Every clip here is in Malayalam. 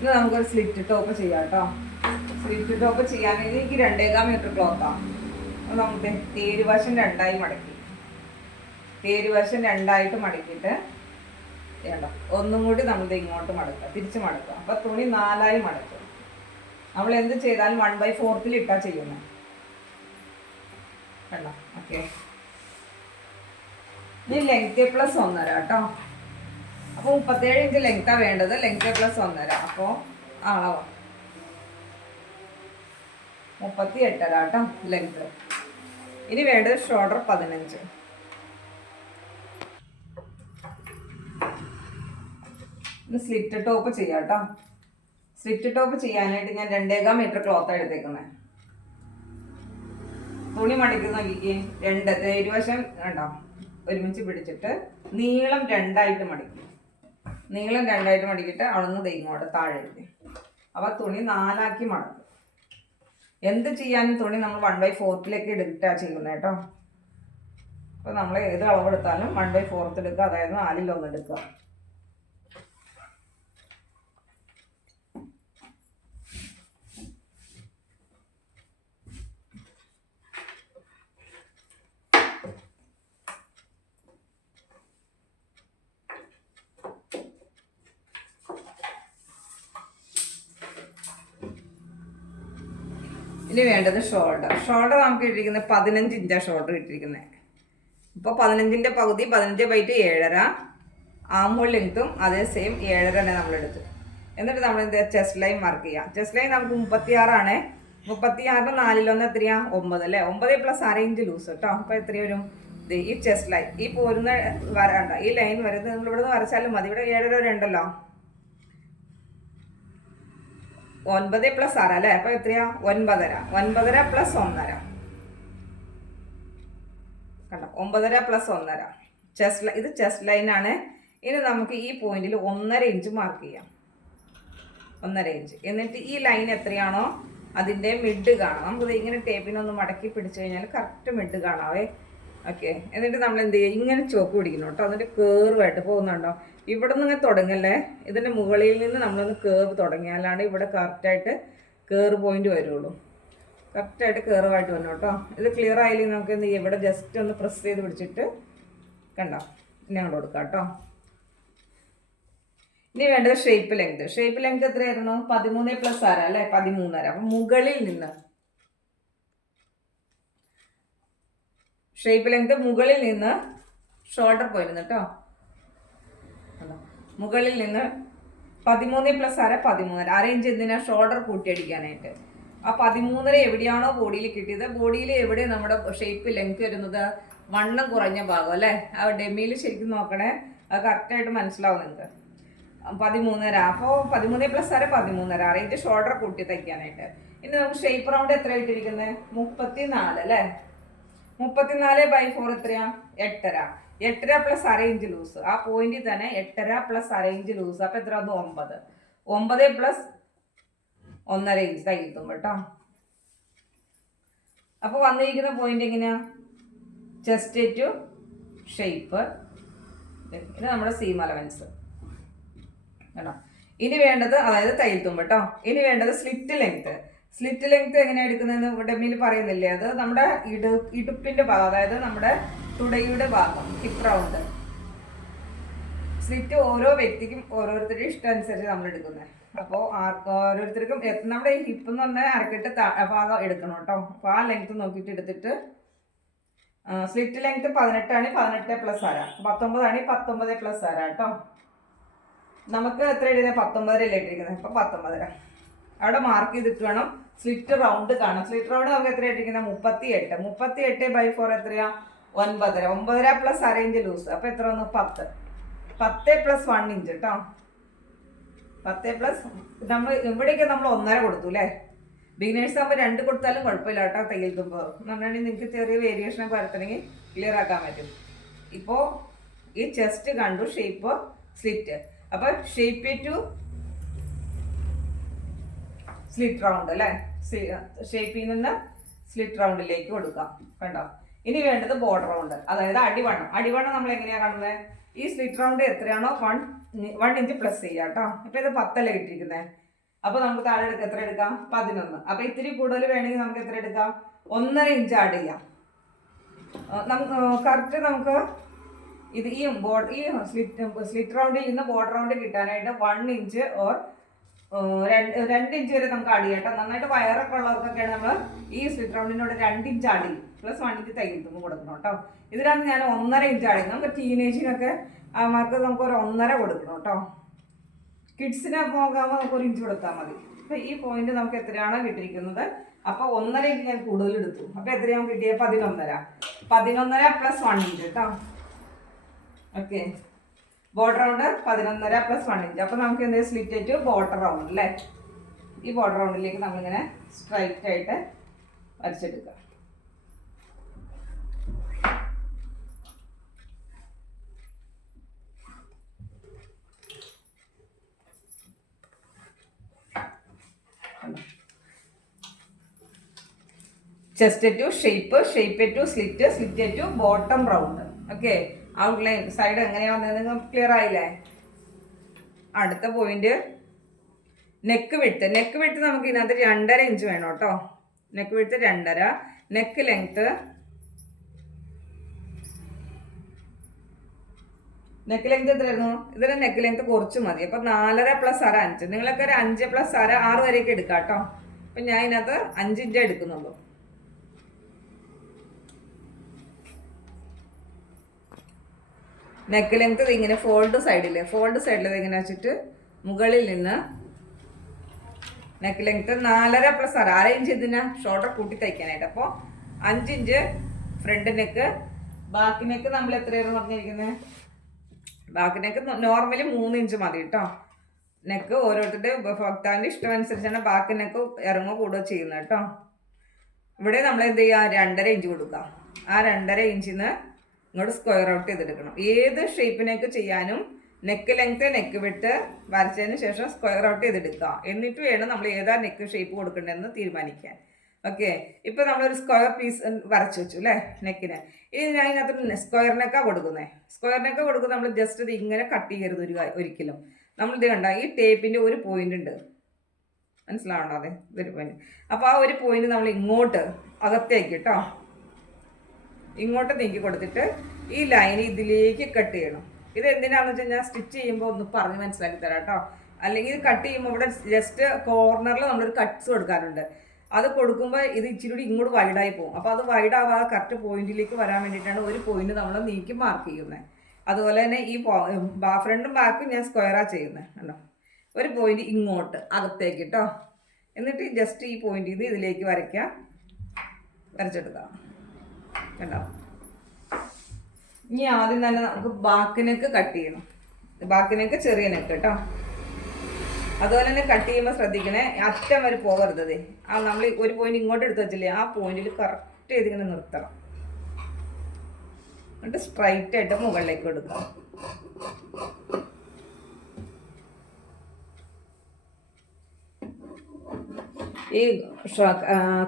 ഇനി നമുക്കൊരു സ്ലിറ്റ് ടോപ്പ് ചെയ്യാം കേട്ടോ. സ്ലിറ്റ് ടോപ്പ് ചെയ്യാൻ എനിക്ക് 2.25 മീറ്റർ ക്ലോത്താണ്. അപ്പോൾ നമുക്ക് തേരുവശം രണ്ടായി മടക്കി, തേരുവശം രണ്ടായിട്ട് മടക്കിയിട്ട് വേണ്ട ഒന്നും കൂടി നമ്മൾ ഇങ്ങോട്ട് മടക്കുക, തിരിച്ച് മടക്കുക. അപ്പോൾ തുണി 4ആയി മടക്കും. നമ്മൾ എന്ത് ചെയ്താലും 1/4 ഇട്ടാണ് ചെയ്യുന്നത്. വേണ്ട ഓക്കെ. ഇനി ലെങ്ത് പ്ലസ് 1.5 കേട്ടോ. അപ്പോൾ 37 ഇഞ്ച് ലെങ്ത്താണ് വേണ്ടത്. ലെങ്ത് പ്ലസ് 1.5 അപ്പോൾ അളവാണ് 38 കേട്ടോ ലെങ്ത്. ഇനി വേണ്ടത് ഷോൾഡർ 15. ഇത് സ്ലിറ്റ് ടോപ്പ് ചെയ്യാം കേട്ടോ. സ്ലിറ്റ് ടോപ്പ് ചെയ്യാനായിട്ട് ഞാൻ 2.25 മീറ്റർ ക്ലോത്താണ് എടുത്തേക്കുന്നത്. തുണി മടിക്കുന്ന നോക്കിക്കേ, ഇരുവശം കണ്ടോ ഒരുമിച്ച് പിടിച്ചിട്ട് നീളം 2ആയിട്ട് മടിക്കും. നീളം 2ആയിട്ട് മടിക്കിട്ട് അളന്ന് ഇങ്ങോട്ട് താഴെ എഴുതി. അപ്പോൾ തുണി 4ആക്കി മടക്കും. എന്ത് ചെയ്യാനും തുണി നമ്മൾ 1/4 എടുത്തിട്ടാണ് ചെയ്യുന്നത് കേട്ടോ. അപ്പോൾ നമ്മൾ ഏത് അളവെടുത്താലും 1/4 എടുക്കുക, അതായത് 4-ൽ 1 എടുക്കുക. ഇനി വേണ്ടത് ഷോൾഡർ. ഷോൾഡർ നമുക്ക് ഇട്ടിരിക്കുന്നത് 15 ഇഞ്ചാണ് ഷോൾഡർ ഇട്ടിരിക്കുന്നത്. ഇപ്പോൾ 15ൻ്റെ പകുതി 15/7.5. ആംഹോൾ ലെങ്ത്തും അതേ സെയിം 7.5 തന്നെ നമ്മളെടുത്തു. എന്നിട്ട് നമ്മൾ എന്താ ചെസ്റ്റ് ലൈൻ മാർക്ക് ചെയ്യാം. ചെസ്റ്റ് ലൈൻ നമുക്ക് 36 ആണ്. 36 4-ൽ 1 എത്രയാ 9 അല്ലേ. 9 + 1/2 ഇഞ്ച് ലൂസ് കേട്ടോ. അപ്പോൾ എത്ര വരും? ഈ ചെസ്റ്റ് ലൈൻ ഈ പോരുന്ന വരണ്ട ഈ ലൈൻ വരുന്നത് നമ്മൾ ഇവിടെ നിന്ന് വരച്ചാലും മതി. ഇവിടെ 7.5 ഉണ്ടല്ലോ. 9 + 6 അല്ലേ. അപ്പോൾ എത്രയാ 9.5. 9.5 + 1.5 കണ്ടോ. 9.5 + 1.5 ചെസ്റ്റ്. ഇത് ചെസ്റ്റ് ലൈനാണ്. ഇനി നമുക്ക് ഈ പോയിന്റിൽ 1.5 ഇഞ്ച് മാർക്ക് ചെയ്യാം. 1.5 ഇഞ്ച്. എന്നിട്ട് ഈ ലൈൻ എത്രയാണോ അതിൻ്റെ മിഡ് കാണാം. നമുക്ക് ഇങ്ങനെ ടേപ്പിനൊന്ന് മടക്കി പിടിച്ചു കഴിഞ്ഞാൽ കറക്റ്റ് മിഡ് കാണാവേ. ഓക്കെ. എന്നിട്ട് നമ്മൾ എന്ത് ചെയ്യുക, ഇങ്ങനെ ചോക്ക് പിടിക്കണം കേട്ടോ. അതിൻ്റെ കേർവായിട്ട് പോകുന്നുണ്ടോ. ഇവിടെ നിന്ന് ഇങ്ങനെ തുടങ്ങല്ലേ, ഇതിൻ്റെ മുകളിൽ നിന്ന് നമ്മളൊന്ന് കേർവ് തുടങ്ങിയാലാണ് ഇവിടെ കറക്റ്റായിട്ട് കേർ പോയിന്റ് വരുള്ളൂ. കറക്റ്റായിട്ട് കേർവായിട്ട് വരണം കേട്ടോ. ഇത് ക്ലിയർ ആയില്ലെങ്കിൽ നമുക്ക് എന്ത് ചെയ്യാം, ഇവിടെ ജസ്റ്റ് ഒന്ന് പ്രസ് ചെയ്ത് പിടിച്ചിട്ട് കണ്ടോ ഇനി അങ്ങോട്ട് കൊടുക്കാം കേട്ടോ. ഇനി വേണ്ടത് ഷേപ്പ് ലെങ്ത്. ഷേപ്പ് ലെങ്ത് എത്രയായിരുന്നു? 13 + 6 അല്ലേ, 13.5. അപ്പം മുകളിൽ നിന്ന് ഷേപ്പ് ലെങ്ത് മുകളിൽ നിന്ന് ഷോൾഡർ പോയിരുന്നു കേട്ടോ. മുകളിൽ നിന്ന് 13 + 6 13.5. 1/2 ഇഞ്ച് എന്തിനാ? ഷോൾഡർ കൂട്ടിയടിക്കാനായിട്ട്. ആ 13.5 എവിടെയാണോ ബോഡിയിൽ കിട്ടിയത്, ബോഡിയിൽ എവിടെ നമ്മുടെ ഷേപ്പ് ലെങ്ത് വരുന്നത്? വണ്ണം കുറഞ്ഞ ഭാഗം അല്ലേ. ആ ഡെമ്മിയിൽ ശരിക്കും നോക്കണേ, അത് കറക്റ്റായിട്ട് മനസ്സിലാവും നിങ്ങൾക്ക്. 13.5. അപ്പോൾ 13 + 6 13.5. 1/2 ഇഞ്ച് ഷോൾഡർ കൂട്ടി തയ്ക്കാനായിട്ട്. ഇനി നമുക്ക് ഷേപ്പ് റൗണ്ട് എത്ര ഇട്ടിരിക്കുന്നത്? 34 അല്ലേ. 34/4 എത്രയാ? 8.5. 8.5 + 1/2 ഇഞ്ച് ലൂസ്. ആ പോയിന്റിൽ തന്നെ 8.5 + 1/2 ഇഞ്ച് ലൂസ്. അപ്പോൾ എത്ര വന്നു? 9. 9 + 1/2 ഇഞ്ച് തയ്ക്കും കേട്ടോ. അപ്പോൾ വന്നിരിക്കുന്ന പോയിന്റ് എങ്ങനെയാ? Chest to shape. ഇത് നമ്മുടെ സീം അലവൻസ് കേട്ടോ. ഇനി വേണ്ടത് അതായത് തയ്യൽ തുമ്പ് കേട്ടോ. ഇനി വേണ്ടത് സ്ലിറ്റ് ലെങ്ത്. സ്ലിറ്റ് ലെങ്ത് എങ്ങനെയാണ് എടുക്കുന്നതെന്ന് ഡെമ്മിയിൽ പറയുന്നില്ലേ, അത് നമ്മുടെ ഇടുപ്പിൻ്റെ ഭാഗം, അതായത് നമ്മുടെ തുടയുടെ ഭാഗം, ഹിപ്പ് റൗണ്ട്. സ്ലിറ്റ് ഓരോ വ്യക്തിക്കും ഓരോരുത്തരുടെ ഇഷ്ടം അനുസരിച്ച് നമ്മൾ എടുക്കുന്നത്. അപ്പോൾ ഓരോരുത്തർക്കും നമ്മുടെ ഈ ഹിപ്പ് എന്ന് പറഞ്ഞാൽ അരക്കെട്ട് ഭാഗം എടുക്കണം കേട്ടോ. അപ്പോൾ ആ ലെങ്ത് നോക്കിയിട്ട് എടുത്തിട്ട് സ്ലിറ്റ് ലെങ്ത് 18 ആണ്. 18 + 1/2. 19 ആണ്. 19 + 1/2 കേട്ടോ. നമുക്ക് എത്ര എഴുതിയാൽ 19 ഇട്ടിരിക്കുന്നത്. അപ്പോൾ 19 അവിടെ മാർക്ക് ചെയ്തിട്ട് വേണം സ്ലിറ്റ് റൗണ്ട് കാണാം. സ്ലിറ്റ് റൗണ്ട് നമുക്ക് എത്ര ഇട്ടിരിക്കുന്നത്? 38. 38/4 എത്രയാ? 9.5. 9.5 + 1/2 ഇഞ്ച് ലൂസ്. അപ്പോൾ എത്ര വന്നു? 10. 10 + 1 ഇഞ്ച് കേട്ടോ. 10 + നമ്മൾ ഇവിടേക്ക് നമ്മൾ 1.5 കൊടുത്തു അല്ലേ. ബിഗിനേഴ്സ് ആകുമ്പോൾ 2 കൊടുത്താലും കുഴപ്പമില്ല കേട്ടോ. തയ്യൽ തുമ്പ് എന്നുണ്ടെങ്കിൽ നിങ്ങൾക്ക് ചെറിയ വേരിയേഷനൊക്കെ വരത്തണമെങ്കിൽ ക്ലിയർ ആക്കാൻ പറ്റും. ഇപ്പോൾ ഈ ചെസ്റ്റ് കണ്ടു, ഷേപ്പ് സ്ലിറ്റ്. അപ്പോൾ ഷേപ്പ് ടു സ്ലിറ്റ് റൗണ്ട് അല്ലേ. ഷേപ്പിൽ നിന്ന് സ്ലിറ്റ് റൗണ്ടിലേക്ക് കൊടുക്കാം കണ്ടോ. ഇനി വേണ്ടത് ബോർഡർ റൗണ്ട്, അതായത് അടിവണ്ണം. അടിവണ്ണം നമ്മൾ എങ്ങനെയാണ് കാണുന്നത്? ഈ സ്ലിറ്റ് റൗണ്ട് എത്രയാണോ 1 ഇഞ്ച് പ്ലസ് ചെയ്യാം കേട്ടോ. ഇപ്പോൾ ഇത് 10 ഇട്ടിരിക്കുന്നത്. അപ്പോൾ നമുക്ക് താഴെ എത്ര എടുക്കാം? 11. അപ്പോൾ ഇത്തിരി കൂടുതൽ വേണമെങ്കിൽ നമുക്ക് എത്ര എടുക്കാം? 1.5 ഇഞ്ച് ആഡ് ചെയ്യാം. കറക്റ്റ് നമുക്ക് ഇത് ഈ സ്ലിറ്റ് റൗണ്ടിൽ നിന്ന് ബോർഡർ റൗണ്ട് കിട്ടാനായിട്ട് 1 ഇഞ്ച് ഓർ 2 ഇഞ്ച് വരെ നമുക്ക് ആഡ് ചെയ്യാം കേട്ടോ. നന്നായിട്ട് വയറൊക്കെ ഉള്ളവർക്കൊക്കെയാണ് നമ്മൾ ഈ സ്ലിറ്റ് റൗണ്ടിനോട് 2 ഇഞ്ച് ആഡ് ചെയ്യും. +1 ഇഞ്ച് തയ്യൽ തുമ്പ് കൊടുക്കണം കേട്ടോ. ഇതിനകത്ത് ഞാൻ 1.5 ഇഞ്ച് ആഡ് ചെയ്യും. നമുക്ക് ടീനേജിനൊക്കെ അവർക്ക് നമുക്ക് ഒരു 1.5 കൊടുക്കണം കേട്ടോ. കിഡ്സിനെ പോകാമ്പോൾ നമുക്ക് 1 ഇഞ്ച് കൊടുത്താൽ മതി. അപ്പോൾ ഈ പോയിന്റ് നമുക്ക് എത്രയാണോ കിട്ടിയിരിക്കുന്നത്, അപ്പോൾ 1.5 ഇഞ്ച് ഞാൻ കൂടുതൽ എടുത്തു. അപ്പോൾ എത്രയാണ് കിട്ടിയത്? 11.5. 11.5 + 1 ഇഞ്ച് കേട്ടോ. Okay, border round 11.5 + 1 inch. അപ്പോൾ നമുക്ക് എന്തെങ്കിലും സ്ലിറ്റ് ടു ബോർഡർ റൗണ്ട് അല്ലേ? ഈ ബോർഡർ റൗണ്ടിലേക്ക് നമ്മളിങ്ങനെ സ്ട്രൈറ്റ് ആയിട്ട് വരച്ചെടുക്കുക. Chest to shape, shape to slit, slit to bottom round. Okay, outline side എങ്ങനെയാ വന്നത് ക്ലിയർ ആയില്ലേ? അടുത്ത point neck width. Neck width നമുക്ക് ഇതിനകത്ത് 2.5 ഇഞ്ച് വേണം കേട്ടോ. Neck width 2.5. നെക്ക് ലെങ്ത്ത് എത്രയായിരുന്നു? ഇതിന് നെക്ക് ലെങ്ത്ത് കുറച്ച് മതി. അപ്പോൾ 4.5 + 1/2 5. നിങ്ങളൊക്കെ ഒരു 5 + 1/2 6 വരെയൊക്കെ എടുക്കാം കേട്ടോ. അപ്പം ഞാൻ ഇതിനകത്ത് 5 ഇഞ്ചേ എടുക്കുന്നുള്ളൂ. നെക്ക് ലെങ്ത്ത് ഇങ്ങനെ ഫോൾഡ് സൈഡിൽ ഇങ്ങനെ വെച്ചിട്ട് മുകളിൽ നിന്ന് നെക്ക് ലെങ്ത്ത് 4.5 + 1/2 6 ഇഞ്ച് ഇതിന് ഷോൾഡർ കൂട്ടി തയ്ക്കാനായിട്ട്. അപ്പോൾ 5 inch front neck. Back neck നമ്മൾ എത്രയാണ് പറഞ്ഞിരിക്കുന്നത്? ബാക്ക് നെക്ക് നോർമലി 3 ഇഞ്ച് മതി കേട്ടോ. നെക്ക് ഓരോരുത്തരുടെ ഭക്താവിൻ്റെ ഇഷ്ടം അനുസരിച്ചാണ് ബാക്ക് നെക്ക് ഇറങ്ങോ കൂടുകയോ ചെയ്യുന്നത് കേട്ടോ. ഇവിടെ നമ്മൾ എന്ത് ചെയ്യുക? 2.5 ഇഞ്ച് കൊടുക്കാം. ആ 2.5 ഇഞ്ചിന്ന് ഇങ്ങോട്ട് സ്ക്വയർ ഔട്ട് ചെയ്തെടുക്കണം. ഏത് ഷേപ്പിനൊക്കെ ചെയ്യാനും നെക്ക് ലെങ്ത്ത് നെക്ക് വിട്ട് വരച്ചതിന് ശേഷം സ്ക്വയർ ഔട്ട് ചെയ്തെടുക്കുക. എന്നിട്ട് വേണം നമ്മൾ ഏതാ നെക്ക് ഷേപ്പ് കൊടുക്കേണ്ടതെന്ന് തീരുമാനിക്കാൻ. ഓക്കെ, ഇപ്പോൾ നമ്മളൊരു സ്ക്വയർ പീസ് വരച്ചു വെച്ചു അല്ലേ നെക്കിന്. ഇനി ഞാൻ ഇതിനകത്ത് സ്ക്വയർ നെക്കാണ് കൊടുക്കുന്നത്. സ്ക്വയർ നെക്ക കൊടുക്കുന്നത് നമ്മൾ ജസ്റ്റ് ഇത് ഇങ്ങനെ കട്ട് ചെയ്യരുത് ഒരിക്കലും. നമ്മളിത് കണ്ട ഈ ടേപ്പിൻ്റെ ഒരു പോയിന്റ് ഉണ്ട്, മനസ്സിലാവണ്ടോ? അതെ, ഇതൊരു പോയിന്റ്. അപ്പോൾ ആ ഒരു പോയിന്റ് നമ്മൾ ഇങ്ങോട്ട് അകത്തേക്ക് കേട്ടോ, ഇങ്ങോട്ട് നീക്കി കൊടുത്തിട്ട് ഈ ലൈൻ ഇതിലേക്ക് കട്ട് ചെയ്യണം. ഇത് എന്തിനാണെന്ന് വെച്ചാൽ ഞാൻ സ്റ്റിച്ച് ചെയ്യുമ്പോൾ ഒന്ന് പറഞ്ഞ് മനസ്സിലാക്കി തരാം കേട്ടോ. അല്ലെങ്കിൽ ഇത് കട്ട് ചെയ്യുമ്പോൾ ഇവിടെ ജസ്റ്റ് കോർണറിൽ നമ്മളൊരു കട്ട്സ് കൊടുക്കാറുണ്ട്. അത് കൊടുക്കുമ്പോൾ ഇത് ഇച്ചിരി കൂടി ഇങ്ങോട്ട് വൈഡായി പോകും. അപ്പോൾ അത് വൈഡാവാതെ കറക്റ്റ് പോയിന്റിലേക്ക് വരാൻ വേണ്ടിയിട്ടാണ് ഒരു പോയിന്റ് നമ്മൾ നീക്കി മാർക്ക് ചെയ്യുന്നത്. അതുപോലെ തന്നെ ഈ ഫ്രണ്ടും ബാക്കും ഞാൻ സ്ക്വയറാണ് ചെയ്യുന്നത് കണ്ടോ. ഒരു പോയിന്റ് ഇങ്ങോട്ട് അകത്തേക്ക് കേട്ടോ. എന്നിട്ട് ജസ്റ്റ് ഈ പോയിന്റ് ഇത് ഇതിലേക്ക് വരച്ചെടുക്കാം കണ്ടോ. ഇനി ആദ്യം തന്നെ നമുക്ക് ബാക്ക് നെക്ക് കട്ട് ചെയ്യണം. ബാക്ക് നെക്ക് ചെറിയ നെക്ക് കേട്ടോ. അതുപോലെ തന്നെ കട്ട് ചെയ്യുമ്പോൾ ശ്രദ്ധിക്കണേ, അറ്റം വരെ പോകരുത്. ആ നമ്മൾ ഒരു പോയിന്റ് ഇങ്ങോട്ട് എടുത്ത് വെച്ചില്ലേ, ആ പോയിന്റിൽ കറക്റ്റ് ചെയ്തിങ്ങനെ നിർത്തണം. എന്നിട്ട് സ്ട്രൈറ്റ് ആയിട്ട് മുകളിലേക്ക് എടുക്കാം. ഈ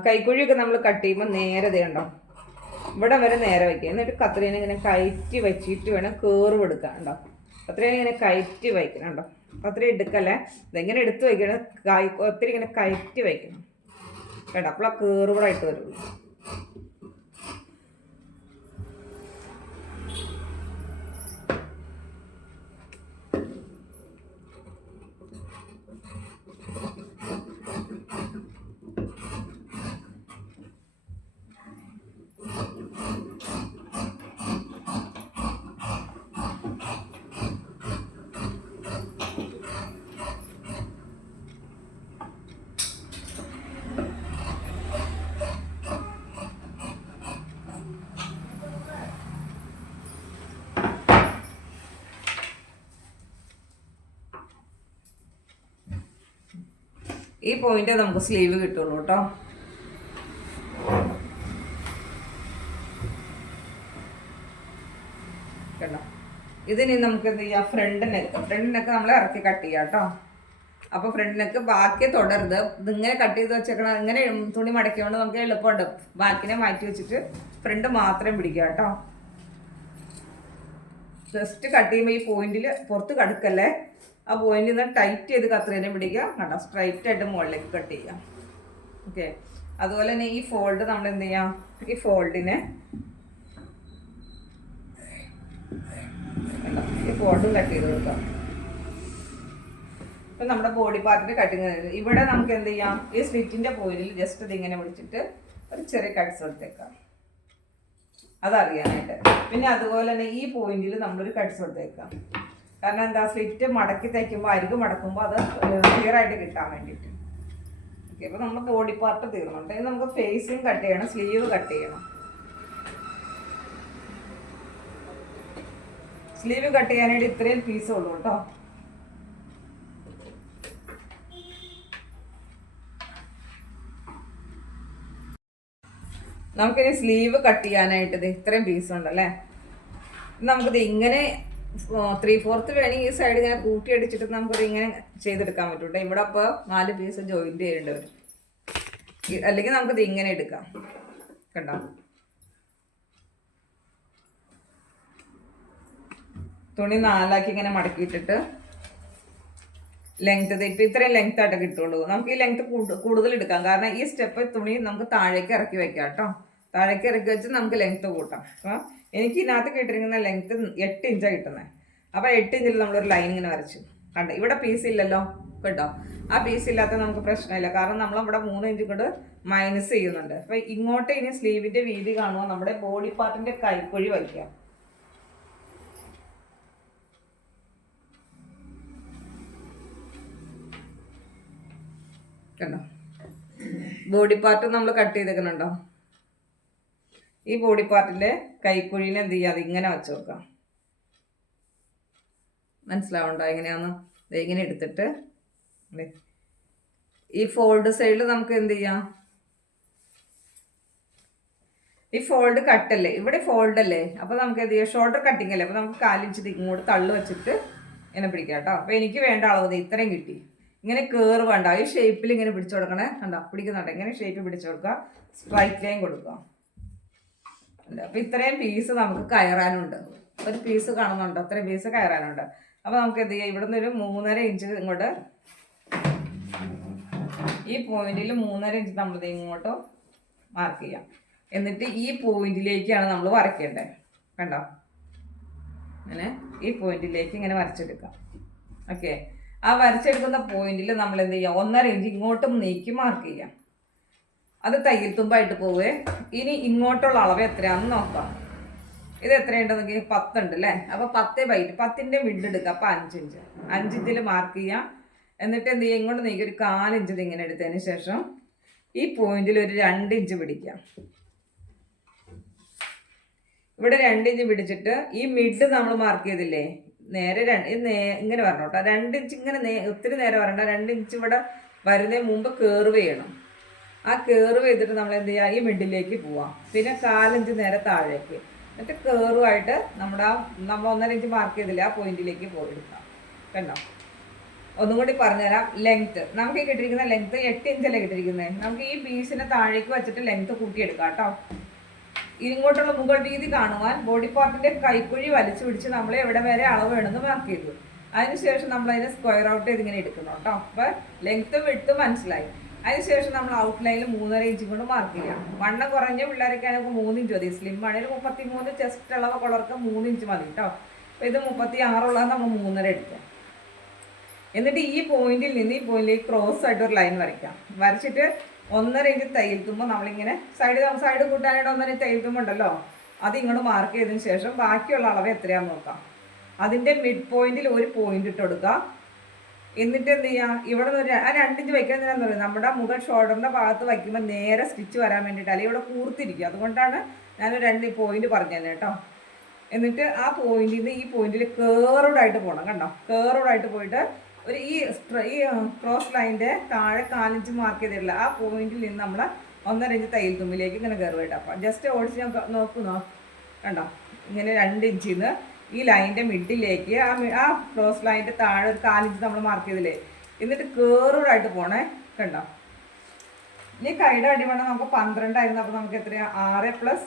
കൈക്കുഴിയൊക്കെ നമ്മൾ കട്ട് ചെയ്യുമ്പോൾ നേരെ കണ്ടോ ഇവിടെ വരെ നേരെ വയ്ക്കുക. എന്നിട്ട് കത്രീനെ ഇങ്ങനെ കയറ്റി വെച്ചിട്ട് വേണം കേർവ് എടുക്കാൻ കേട്ടോ. കത്രീനെ ഇങ്ങനെ കയറ്റി വയ്ക്കണം കേട്ടോ. കത്രി എടുക്കല്ലേ, ഇതെങ്ങനെ എടുത്ത് വയ്ക്കണം, ഒത്തിരി ഇങ്ങനെ കയറ്റി വയ്ക്കണം കേട്ടോ. അപ്പോൾ ആ കേർവായിട്ട് വരുള്ളൂ. ഈ പോയിന്റ് നമുക്ക് സ്ലീവ് കിട്ടുള്ളൂ കേട്ടോ. കേട്ടോ, ഇതിന് നമുക്ക് എന്ത് ചെയ്യാം? ഫ്രണ്ട് നെക്ക് നമ്മൾ ഇറക്കി കട്ട് ചെയ്യാം കേട്ടോ. അപ്പോൾ ഫ്രണ്ട് നെക്ക് ബാക്കി തുടരുത്. ഇതിങ്ങനെ കട്ട് ചെയ്ത് വെച്ചേക്കണം. ഇങ്ങനെ തുണി മടക്കിയോണ്ട് നമുക്ക് എളുപ്പമുണ്ട്. ബാക്കിനെ മാറ്റി വെച്ചിട്ട് ഫ്രണ്ട് മാത്രം പിടിക്കുക കേട്ടോ. ജസ്റ്റ് കട്ട് ചെയ്യുമ്പോൾ ഈ പോയിന്റിൽ പുറത്ത് കടുക്കല്ലേ. ആ പോയിന്റിൽ നിന്ന് ടൈറ്റ് ചെയ്ത് കത്രികനെ പിടിക്കുക. കണ്ടോ, സ്ട്രൈറ്റ് ആയിട്ട് മുകളിലേക്ക് കട്ട് ചെയ്യാം. ഓക്കെ, അതുപോലെ തന്നെ ഈ ഫോൾഡ് നമ്മൾ എന്ത് ചെയ്യാം, ഈ ഫോൾഡിനെ ഈ ഫോൾഡ് കട്ട് ചെയ്ത് കൊടുക്കാം. ഇപ്പം നമ്മുടെ ബോഡി പാർട്ടിൻ്റെ കട്ടിങ് ഇവിടെ നമുക്ക് എന്ത് ചെയ്യാം, ഈ സ്ലിറ്റിൻ്റെ പോയിന്റിൽ ജസ്റ്റ് ഇതിങ്ങനെ പിടിച്ചിട്ട് ഒരു ചെറിയ കട്ട്സ് കൊടുത്തേക്കാം, അതറിയാനായിട്ട്. പിന്നെ അതുപോലെ തന്നെ ഈ പോയിന്റിൽ നമ്മളൊരു കട്ട്സ് കൊടുത്തേക്കാം. കാരണം എന്താ, സ്ലിറ്റ് മടക്കി തയ്ക്കുമ്പോൾ അരികു മടക്കുമ്പോൾ അത് ക്ലിയർ ആയിട്ട് കിട്ടാൻ വേണ്ടിയിട്ട്. ഓക്കെ, അപ്പോൾ നമ്മുടെ ബോഡി പാർട്ട് തീർന്നുണ്ട്. ഇനി നമുക്ക് ഫേസിങ് കട്ട് ചെയ്യണം, സ്ലീവ് കട്ട് ചെയ്യണം. സ്ലീവ് കട്ട് ചെയ്യാനായിട്ട് ഇത്രയും പീസ് ഉള്ളൂ കേട്ടോ. നമുക്കിനി സ്ലീവ് കട്ട് ചെയ്യാനായിട്ട് ഇത് ഇത്രയും പീസ് ഉണ്ടല്ലേ. നമുക്കിത് ഇങ്ങനെ 3/4 വേണമെങ്കിൽ ഈ സൈഡ് ഇങ്ങനെ കൂട്ടിയടിച്ചിട്ട് നമുക്കിത് ഇങ്ങനെ ചെയ്തെടുക്കാൻ പറ്റൂട്ടെ. ഇവിടെ അപ്പോൾ 4 പീസ് ജോയിൻറ്റ് ചെയ്യേണ്ടി വരും. അല്ലെങ്കിൽ നമുക്കിത് ഇങ്ങനെ എടുക്കാം. കണ്ടോ, തുണി 4ആക്കി ഇങ്ങനെ മടക്കിയിട്ടിട്ട് ലെങ്ത് ഇപ്പം ഇത്രയും ലെങ്ത് ആയിട്ട് കിട്ടുള്ളൂ. നമുക്ക് ഈ ലെങ്ത് കൂടുതൽ എടുക്കാം. കാരണം ഈ സ്റ്റെപ്പ് തുണി നമുക്ക് താഴേക്ക് ഇറക്കി വെക്കാം കേട്ടോ. താഴേക്ക് ഇറക്കി വെച്ച് നമുക്ക് ലെങ്ത് കൂട്ടാം. അപ്പോൾ എനിക്ക് ഇതിനകത്ത് കിട്ടിയിരിക്കുന്ന ലെങ്ത് 8 ഇഞ്ചാണ് കിട്ടുന്നത്. അപ്പോൾ 8 ഇഞ്ചിൽ നമ്മളൊരു ലൈൻ ഇങ്ങനെ വരച്ചു. കണ്ടോ, ഇവിടെ പീസ് ഇല്ലല്ലോ കേട്ടോ. ആ പീസ് ഇല്ലാത്ത നമുക്ക് പ്രശ്നമില്ല. കാരണം നമ്മളിവിടെ 3 ഇഞ്ച് കൊണ്ട് മൈനസ് ചെയ്യുന്നുണ്ട്. അപ്പോൾ ഇങ്ങോട്ട് ഇനി സ്ലീവിൻ്റെ വീതി കാണുമ്പോൾ നമ്മുടെ ബോഡി പാർട്ടിൻ്റെ കൈക്കുഴി വയ്ക്കാം. കണ്ടോ, ബോഡി പാർട്ട് നമ്മൾ കട്ട് ചെയ്തേക്കുന്നുണ്ടോ. ഈ ബോഡി പാർട്ടിൻ്റെ കൈക്കുഴീനെ എന്ത് ചെയ്യുക, അതിങ്ങനെ വെച്ച് നോക്കാം. മനസ്സിലാവുണ്ടോ എങ്ങനെയാന്ന്? ഇങ്ങനെ എടുത്തിട്ട് ഈ ഫോൾഡ് സൈഡിൽ നമുക്ക് എന്ത് ചെയ്യാം, ഈ ഫോൾഡ് കട്ടല്ലേ, ഇവിടെ ഫോൾഡ് അല്ലേ. അപ്പോൾ നമുക്ക് എന്ത് ചെയ്യാം, ഷോൾഡർ കട്ടിങ് അല്ലേ. അപ്പോൾ നമുക്ക് 4 ഇഞ്ച് ഇങ്ങോട്ട് തള്ളു വെച്ചിട്ട് ഇങ്ങനെ പിടിക്കാം കേട്ടോ. അപ്പോൾ എനിക്ക് വേണ്ട അളവ് ഇത്രയും കിട്ടി. ഇങ്ങനെ കയറ് വേണ്ട, ഈ ഷേപ്പിൽ ഇങ്ങനെ പിടിച്ചു കൊടുക്കണേ. കണ്ടോ, പിടിക്കുന്നുണ്ട്. ഇങ്ങനെ ഷേപ്പ് പിടിച്ചു കൊടുക്കുക, സ്ട്രൈറ്റ് ലൈൻ കൊടുക്കുക. അപ്പോൾ ഇത്രയും പീസ് നമുക്ക് കയറാനുണ്ട്. ഒരു പീസ് കാണുന്നുണ്ട്, അത്രയും പീസ് കയറാനുണ്ട്. അപ്പോൾ നമുക്ക് എന്ത് ചെയ്യാം, ഇവിടുന്ന് ഒരു 3.5 ഇഞ്ച് ഇങ്ങോട്ട്, ഈ പോയിന്റിൽ 3.5 ഇഞ്ച് നമ്മൾ ഇങ്ങോട്ട് മാർക്ക് ചെയ്യാം. എന്നിട്ട് ഈ പോയിന്റിലേക്കാണ് നമ്മൾ വരയ്ക്കേണ്ടത്. കണ്ടോ, അങ്ങനെ ഈ പോയിന്റിലേക്ക് ഇങ്ങനെ വരച്ചെടുക്കാം. ഓക്കെ, ആ വരച്ചെടുക്കുന്ന പോയിന്റിൽ നമ്മൾ എന്ത് ചെയ്യാം, 1.5 ഇഞ്ച് ഇങ്ങോട്ടും നീക്കി മാർക്ക് ചെയ്യാം. അത് തയ്യൽ തുമ്പായിട്ട് പോവേ. ഇനി ഇങ്ങോട്ടുള്ള അളവ് എത്രയാണെന്ന് നോക്കാം. ഇത് എത്രയുണ്ടെന്ന് 10 ഉണ്ട് അല്ലേ. അപ്പോൾ 10/10ൻ്റെ വിഡ് എടുക്കുക. അപ്പോൾ 5 ഇഞ്ച് 5 ഇഞ്ചിൽ മാർക്ക് ചെയ്യാം. എന്നിട്ട് എന്ത് ചെയ്യുക, ഇങ്ങോട്ട് നീക്കി ഒരു 4 ഇഞ്ച് ഇങ്ങനെ എടുത്തതിന് ശേഷം ഈ പോയിന്റിൽ ഒരു 2 ഇഞ്ച് പിടിക്കാം. ഇവിടെ 2 ഇഞ്ച് പിടിച്ചിട്ട് ഈ മിഡ് നമ്മൾ മാർക്ക് ചെയ്തില്ലേ, നേരെ ഇങ്ങനെ വരണം കേട്ടോ. 2 ഇഞ്ച് ഇങ്ങനെ ഒത്തിരി നേരെ വരണ്ട. 2 ഇഞ്ച് ഇവിടെ വരുന്നതിന് മുമ്പ് കേർവ് ചെയ്യണം. ആ കേർവ് ചെയ്തിട്ട് നമ്മൾ എന്ത് ചെയ്യുക, ഈ മിഡിലേക്ക് പോവാം. പിന്നെ 4 ഇഞ്ച് നേരെ താഴേക്ക്, എന്നിട്ട് കേറുമായിട്ട് നമ്മൾ 1.5 ഇഞ്ച് മാർക്ക് ചെയ്തില്ല, ആ പോയിന്റിലേക്ക് പോയെടുക്കാം. കണ്ടോ, ഒന്നും കൂടി പറഞ്ഞുതരാം. ലെങ്ത്ത് നമുക്ക് കിട്ടിയിരിക്കുന്ന ലെങ്ത്ത് 8 ഇഞ്ചല്ലേ കിട്ടിയിരിക്കുന്നത്. നമുക്ക് ഈ പീസിനെ താഴേക്ക് വെച്ചിട്ട് ലെങ്ത്ത് കൂട്ടിയെടുക്കാം കേട്ടോ. ഇങ്ങോട്ടുള്ള മുകൾ വീതി കാണുവാൻ ബോഡി പാർട്ടിൻ്റെ കൈക്കുഴി വലിച്ചു പിടിച്ച് നമ്മൾ എവിടെ വരെ അളവ് വേണമെന്ന് മാർക്ക് ചെയ്തു. അതിനുശേഷം നമ്മൾ അതിനെ സ്ക്വയർ ഔട്ട് ചെയ്ത് ഇങ്ങനെ എടുക്കണം കേട്ടോ. അപ്പോൾ ലെങ്ത്തും വിഡ്ത്തും മനസ്സിലായി. അതിനുശേഷം നമ്മൾ ഔട്ട്ലൈനിൽ 3.5 ഇഞ്ച് കൊണ്ട് മാർക്ക് ചെയ്യാം. വണ്ണം കുറഞ്ഞ പിള്ളേരൊക്കെ ആണെങ്കിൽ 3 ഇഞ്ച് മതി. സ്ലിം ആണെങ്കിൽ 33 ചെസ്റ്റ് അളവ് കളർക്ക് 3 ഇഞ്ച് മതി കേട്ടോ. അപ്പോൾ ഇത് 36 ഉള്ളത് നമ്മൾ 3.5 എടുക്കാം. എന്നിട്ട് ഈ പോയിന്റിൽ നിന്ന് ഈ പോയിന്റിലേക്ക് ക്രോസ് ആയിട്ട് ഒരു ലൈൻ വരയ്ക്കാം. വരച്ചിട്ട് 1.5 ഇഞ്ച് തയ്യൽ തുമ്പ് നമ്മളിങ്ങനെ സൈഡ് കൂട്ടാനായിട്ട് 1.5 ഇഞ്ച് തയ്യൽ തുമ്പുണ്ടല്ലോ, അത് ഇങ്ങോട്ട് മാർക്ക് ചെയ്തതിന് ശേഷം ബാക്കിയുള്ള അളവ് എത്രയാണെന്ന് നോക്കാം. അതിൻ്റെ മിഡ് പോയിന്റിൽ ഒരു പോയിന്റ് ഇട്ട് കൊടുക്കുക. എന്നിട്ട് എന്ത് ചെയ്യുക, ഇവിടെ നിന്ന് 2 ഇഞ്ച് വയ്ക്കാൻ എന്താണെന്ന് പറയുന്നത്, നമ്മുടെ മുകൾ ഷോൾഡറിൻ്റെ ഭാഗത്ത് വയ്ക്കുമ്പോൾ നേരെ സ്റ്റിച്ച് വരാൻ വേണ്ടിയിട്ട്, അല്ലെങ്കിൽ ഇവിടെ കൂർത്തിരിക്കുക. അതുകൊണ്ടാണ് ഞാൻ 2 പോയിന്റ് പറഞ്ഞു തന്നെ കേട്ടോ. എന്നിട്ട് ആ പോയിന്റിൽ നിന്ന് ഈ പോയിന്റിൽ കേർവ്ഡായിട്ട് പോകണം. കണ്ടോ, കേർവ്ഡായിട്ട് പോയിട്ട് ഒരു ഈ ക്രോസ് ലൈനിൻ്റെ താഴെ 4 ഇഞ്ച് മാർക്ക് ചെയ്തിട്ടില്ല, ആ പോയിന്റിൽ നിന്ന് നമ്മൾ 1.5 ഇഞ്ച് തയ്യൽ തുമ്പിലേക്ക് ഇങ്ങനെ കയറുവായിട്ട്. അപ്പം ജസ്റ്റ് ഓടിച്ച് ഞാൻ നോക്കുന്നോ, കണ്ടോ, ഇങ്ങനെ 2 ഇഞ്ചിൽ നിന്ന് ഈ ലൈനിൻ്റെ മിഡിലേക്ക് ആ ക്രോസ് ലൈനിൻ്റെ താഴെ ഒരു 4 ഇഞ്ച് നമ്മൾ മാർക്ക് ചെയ്തില്ലേ. എന്നിട്ട് കേർവ്ഡായിട്ട് പോണേ. കണ്ടോ, ഇനി കൈയുടെ അടിവണ്ണം നമുക്ക് 12 ആയിരുന്നു. അപ്പോൾ നമുക്ക് എത്രയാണ്, 6 +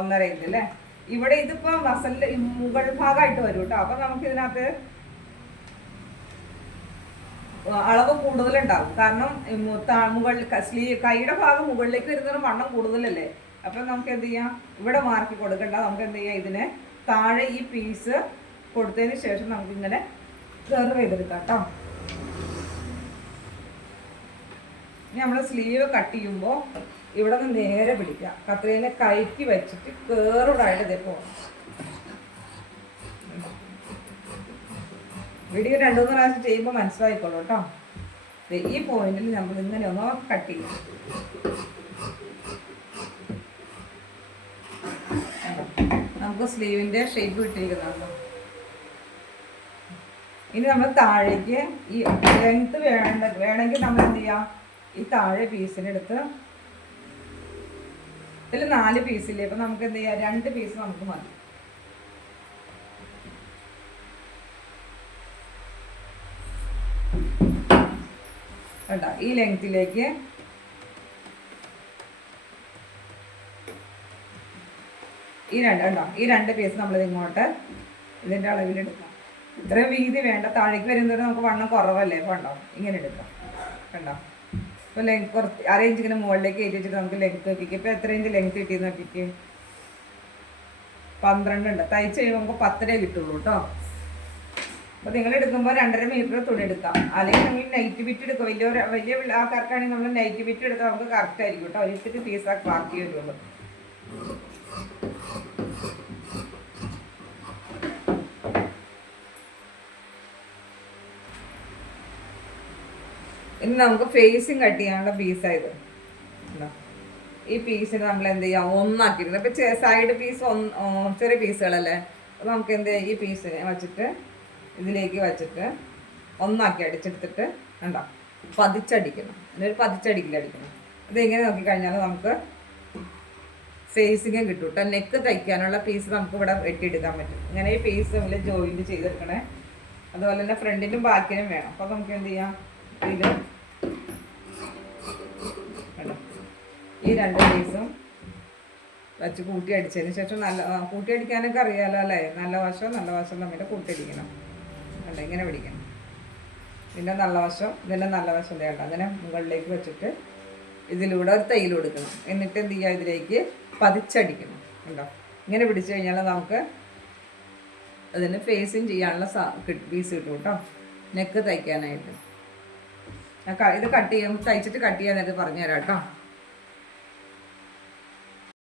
1.5 ഇഞ്ച് അല്ലേ. ഇവിടെ ഇതിപ്പോൾ മസലിൻ്റെ മുകൾ ഭാഗമായിട്ട് വരും കേട്ടോ. അപ്പം നമുക്ക് ഇതിനകത്ത് അളവ് കൂടുതലുണ്ടാകും. കാരണം മുകളിൽ കൈയുടെ ഭാഗം മുകളിലേക്ക് വരുന്നതിന് വണ്ണം കൂടുതലല്ലേ. അപ്പം നമുക്ക് എന്ത് ചെയ്യാം, ഇവിടെ മാർക്ക് കൊടുക്കണ്ട, നമുക്ക് എന്ത് ചെയ്യാം, ഇതിനെ താഴെ ഈ പീസ് കൊടുത്തതിന് ശേഷം നമുക്കിങ്ങനെ സെർവ് ചെയ്തെടുക്കാം കേട്ടോ. ഇനി നമ്മൾ സ്ലീവ് കട്ട് ചെയ്യുമ്പോൾ ഇവിടെ നിന്ന് നേരെ പിടിക്കുക, കത്രീനെ കയറ്റി വെച്ചിട്ട് കേറുടായിട്ട് ഇതേ പോകണം. വീഡിയോ 2-3 പ്രാവശ്യം ചെയ്യുമ്പോൾ മനസ്സിലായിക്കോളൂ കേട്ടോ. ഈ പോയിന്റിൽ നമ്മൾ ഇങ്ങനെ ഒന്ന് കട്ട് ചെയ്യും. നമുക്ക് സ്ലീവിൻ്റെ ഷേപ്പ് കിട്ടിയിരിക്കുന്നുണ്ടോ. ഇനി നമ്മൾ താഴേക്ക് ഈ ലെങ്ത് വേണമെങ്കിൽ നമ്മൾ എന്ത് ചെയ്യാം, ഈ താഴെ പീസിനെടുത്ത് ഇതിൽ 4 പീസില്ലേ, അപ്പം നമുക്ക് എന്ത് ചെയ്യാം, 2 പീസ് നമുക്ക് മതി. കേട്ടോ, ഈ ലെങ്ത്തിലേക്ക് ഈ 2 പീസ് നമ്മളിത് ഇങ്ങോട്ട് ഇതിൻ്റെ അളവിലെടുക്കാം. ഇത്രയും വീതി വേണ്ട, താഴേക്ക് വരുന്നവരെ നമുക്ക് വണ്ണം കുറവല്ലേ, അപ്പോൾ ഉണ്ടാവും ഇങ്ങനെ എടുക്കാം. കണ്ടോ, ഇപ്പോൾ കുറച്ച് 1/2 ഇഞ്ച് ഇങ്ങനെ മുകളിലേക്ക് കയറ്റി വെച്ചിട്ട് നമുക്ക് ലെങ്ത്ത് നോക്കിക്കും. ഇപ്പോൾ എത്ര ഇഞ്ച് ലെങ്ത്ത് കിട്ടിയെന്ന് നോക്കിക്ക്, 12 ഉണ്ട്. തയ്ച്ച് കഴിയുമ്പോൾ നമുക്ക് 10 കിട്ടുള്ളൂ കേട്ടോ. അപ്പോൾ നിങ്ങൾ എടുക്കുമ്പോൾ 2.5 മീറ്റർ തുണി എടുക്കാം. അല്ലെങ്കിൽ നമ്മൾ നൈറ്റ് ബിറ്റ് എടുക്കുക. വലിയ ആൾക്കാർക്കാണെങ്കിൽ നമ്മൾ നൈറ്റ് ബിറ്റ് എടുത്താൽ നമുക്ക് കറക്റ്റ് ആയിരിക്കും കേട്ടോ. ഒരിച്ചിട്ട് പീസാക്കി ബാക്കി വരുള്ളൂ. ഇനി നമുക്ക് ഫേസിങ് കട്ട് ചെയ്യാനുള്ള പീസായത്. ഈ പീസിന് നമ്മൾ എന്ത് ചെയ്യാം, ഒന്നാക്കിയിരുന്നു. ഇപ്പം സൈഡ് പീസ് ചെറിയ പീസുകളല്ലേ, അപ്പോൾ നമുക്ക് എന്ത് ചെയ്യാം, ഈ പീസിനെ വച്ചിട്ട് ഇതിലേക്ക് വച്ചിട്ട് ഒന്നാക്കി അടിച്ചെടുത്തിട്ട് കണ്ടോ പതിച്ചടിക്കണം. ഇതിനൊരു പതിച്ചടിക്കലടിക്കണം. ഇതെങ്ങനെ നോക്കിക്കഴിഞ്ഞാൽ നമുക്ക് ഫേസിങ്ങും കിട്ടും കേട്ടോ. നെക്ക് തയ്ക്കാനുള്ള പീസ് നമുക്ക് ഇവിടെ വെട്ടിയെടുക്കാൻ പറ്റും. ഇങ്ങനെ ഈ പീസ് നമ്മൾ ജോയിൻറ്റ് ചെയ്തെടുക്കണേ. അതുപോലെ തന്നെ ഫ്രണ്ടിനും ബാക്കിനും വേണം. അപ്പോൾ നമുക്ക് എന്ത് ചെയ്യാം, ഇത് കണ്ടോ ഈ 2 പീസും വെച്ച് കൂട്ടി അടിച്ചതിന് ശേഷം കൂട്ടി അടിക്കാനൊക്കെ അറിയാമല്ലോ അല്ലേ. നല്ല വശം തമ്മിൽ കൂട്ടിയടിക്കണം. കണ്ടോ, ഇങ്ങനെ പിടിക്കണം. ഇതിൻ്റെ നല്ല വശം വേണ്ട. അങ്ങനെ മുകളിലേക്ക് വെച്ചിട്ട് ഇതിലൂടെ ഒരു തയ്യൽ കൊടുക്കണം. എന്നിട്ട് എന്ത് ചെയ്യുക, ഇതിലേക്ക് പതിച്ചടിക്കണം. കണ്ടോ, ഇങ്ങനെ പിടിച്ചു കഴിഞ്ഞാൽ നമുക്ക് അതിന് ഫേസിങ് ചെയ്യാനുള്ള പീസ് കിട്ടും കേട്ടോ, നെക്ക് തയ്ക്കാനായിട്ട്. ഇത് തയ്ച്ചിട്ട് കട്ട് ചെയ്യാൻ നേരത്തെ പറഞ്ഞു തരാം കേട്ടോ.